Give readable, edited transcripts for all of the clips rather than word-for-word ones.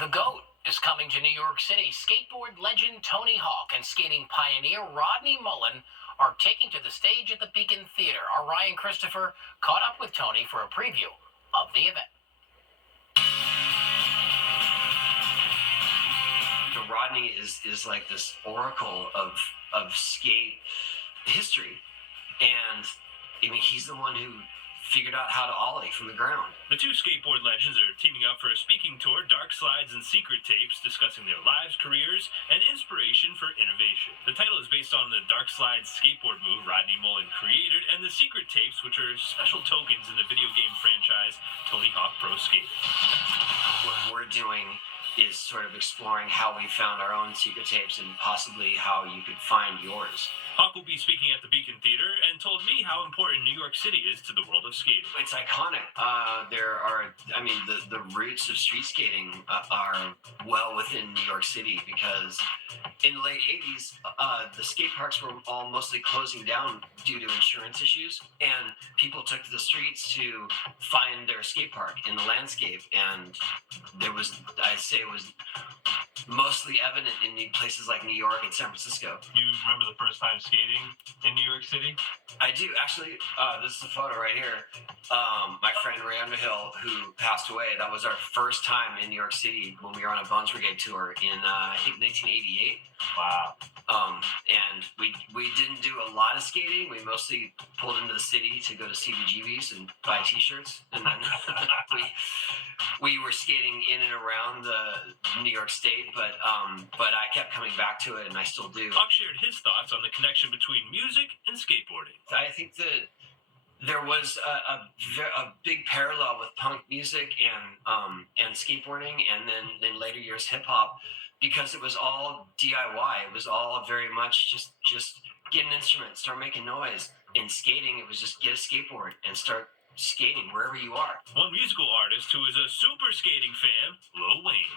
The GOAT is coming to New York City. Skateboard legend Tony Hawk and skating pioneer Rodney Mullen are taking to the stage at the Beacon Theater. Our Ryan Christopher caught up with Tony for a preview of the event. Rodney is like this oracle of skate history, and I mean he's the one who figured out how to ollie from the ground. The two skateboard legends are teaming up for a speaking tour, Dark Slides and Secret Tapes, discussing their lives, careers, and inspiration for innovation. The title is based on the Dark Slides skateboard move Rodney Mullen created, and the Secret Tapes, which are special tokens in the video game franchise Tony Hawk Pro Skater. What we're doing is sort of exploring how we found our own secret tapes and possibly how you could find yours. Hawk will be speaking at the Beacon Theater and told me how important New York City is to the world of skating. It's iconic. The roots of street skating are well within New York City, because in the late 80s, the skate parks were all mostly closing down due to insurance issues, and people took to the streets to find their skate park in the landscape, and I'd say it was mostly evident in places like New York and San Francisco. You remember the first time skating in New York City? I do, actually. This is a photo right here. My friend Ray Underhill, who passed away, that was our first time in New York City when we were on a Bones Brigade tour in, I think, 1988. Wow. And we didn't do a lot of skating. We mostly pulled into the city to go to CBGBs and buy T-shirts. And then we were skating in and around the New York State, but I kept coming back to it, and I still do. Hawk shared his thoughts on the connection between music and skateboarding. I think that there was a big parallel with punk music and skateboarding, and then later years hip hop, because it was all DIY. It was all very much just get an instrument, start making noise. In skating, it was just get a skateboard and start skating wherever you are. One musical artist who is a super skating fan, Lil Wayne.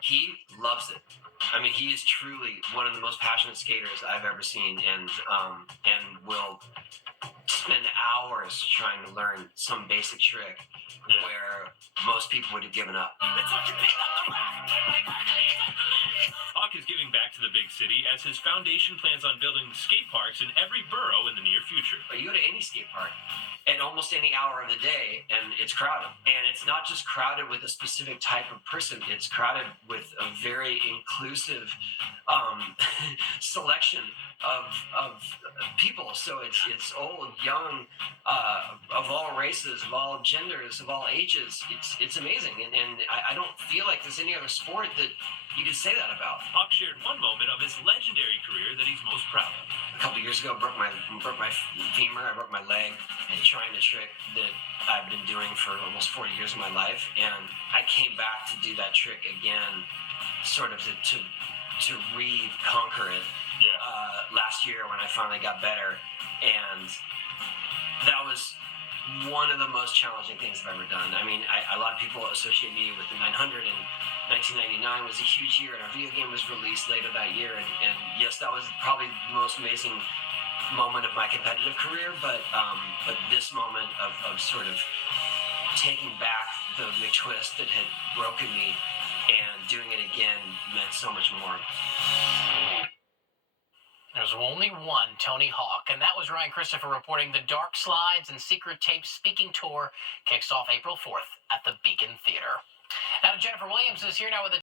He loves it. I mean, he is truly one of the most passionate skaters I've ever seen, and will spend hours trying to learn some basic trick where most people would have given up. Hawk is giving back to the big city as his foundation plans on building skate parks in every borough in the near future. You go to any skate park at almost any hour of the day, and it's crowded. And it's not just crowded with a specific type of person. It's crowded with a very inclusive selection of people. So it's old, young, of all races, of all genders, of all ages. It's amazing. And I don't feel like there's any other sport that you could say that about. Hawk shared one moment of his legendary career that he's most proud of. A couple years ago, I broke my femur. I broke my leg, and trying a trick that I've been doing for almost 40 years of my life. And I came back to do that trick again, sort of to reconquer it. Last year when I finally got better, and that was one of the most challenging things I've ever done. I mean, a lot of people associate me with the 900, and 1999 was a huge year, and our video game was released later that year, and yes, that was probably the most amazing moment of my competitive career, but this moment of sort of taking back the McTwist that had broken me and doing it again meant so much more. There's only one Tony Hawk, and that was Ryan Christopher reporting. The Dark Slides and Secret Tapes speaking tour kicks off April 4th at the Beacon Theater. Now, Jennifer Williams is here now with a